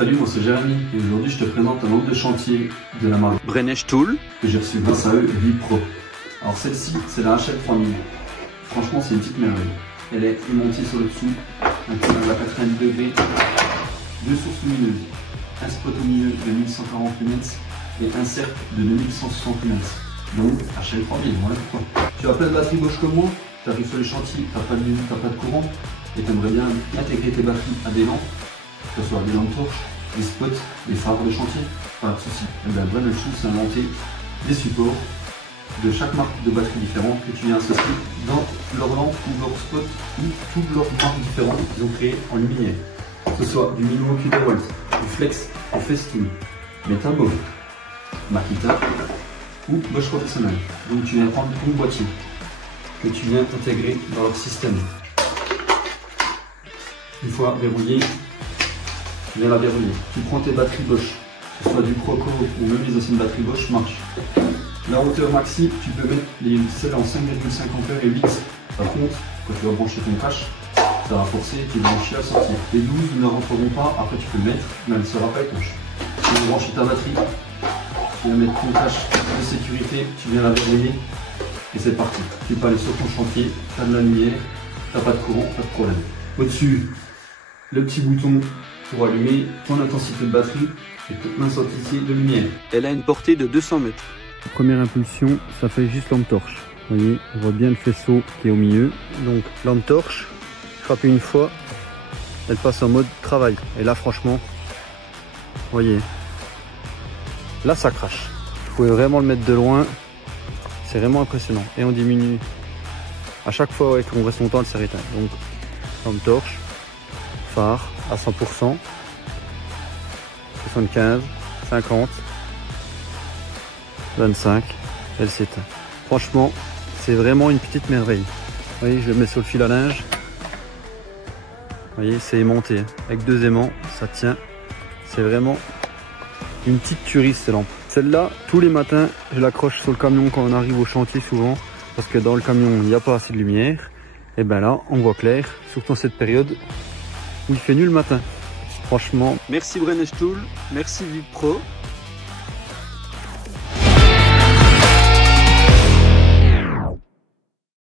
Salut, moi c'est Jérémy et aujourd'hui je te présente un autre de chantier de la marque Brenech Tool que j'ai reçu grâce à eux, Vipro. Alors celle-ci, c'est la HL3000. Franchement, c'est une petite merveille. Elle est aimantiée sur le dessous, un angle à 90 degrés, deux sources lumineuses, un spot au milieu de 1140 lumens et un cercle de 2160 lumens. Donc HL3000, voilà pourquoi. Tu as plein de batteries Bosch comme moi, tu arrives sur les chantiers, tu n'as pas de lumière, tu n'as pas de courant et tu aimerais bien intégrer tes batteries à des lampes, que ce soit des lampes torches, des spots, des phares de chantier, pas de souci. Et bien Brenech Tool s'est inventé des supports de chaque marque de batterie différente que tu viens associer dans leur lampe ou leur spot ou toutes leurs marques différentes qu'ils ont créées en luminaire. Que ce soit du Milwaukee DeWalt, du Flex, du Festool, Metabo, Makita ou Bosch Professionnel. Donc tu viens prendre ton boîtier que tu viens intégrer dans leur système. Une fois verrouillé, tu viens la verrouiller. Tu prends tes batteries Bosch, que ce soit du Proco ou même les anciennes batteries Bosch marchent. La hauteur maxi, tu peux mettre celles en 5,5 A et 8. Par contre, quand tu vas brancher ton cache, ça va forcer tes branchies à sortir. Les 12 ne rentreront pas, après tu peux le mettre, mais elle ne sera pas étanche. Tu viens brancher ta batterie, tu viens mettre ton cache de sécurité, tu viens la verrouiller et c'est parti. Tu peux aller sur ton chantier, tu as de la lumière, tu n'as pas de courant, pas de problème. Au-dessus, le petit bouton pour allumer ton intensité de batterie et ton intensité de lumière. Elle a une portée de 200 mètres. Première impulsion, ça fait juste lampe torche. Vous voyez, on voit bien le faisceau qui est au milieu. Donc lampe torche, frappez une fois, elle passe en mode travail. Et là franchement, vous voyez, là ça crache. Vous pouvez vraiment le mettre de loin, c'est vraiment impressionnant. Et on diminue à chaque fois qu'on reste longtemps, elle s'arrête. Donc lampe torche, phare à 100%, 75, 50. 25, elle s'éteint. Franchement, c'est vraiment une petite merveille. Vous voyez, je le mets sur le fil à linge. Vous voyez, c'est aimanté. Avec 2 aimants, ça tient. C'est vraiment une petite tuerie cette lampe. Celle-là, tous les matins, je l'accroche sur le camion quand on arrive au chantier souvent. Parce que dans le camion, il n'y a pas assez de lumière. Et bien là, on voit clair, surtout en cette période où il fait nuit le matin. Franchement. Merci Brenech Tool, merci Vipro.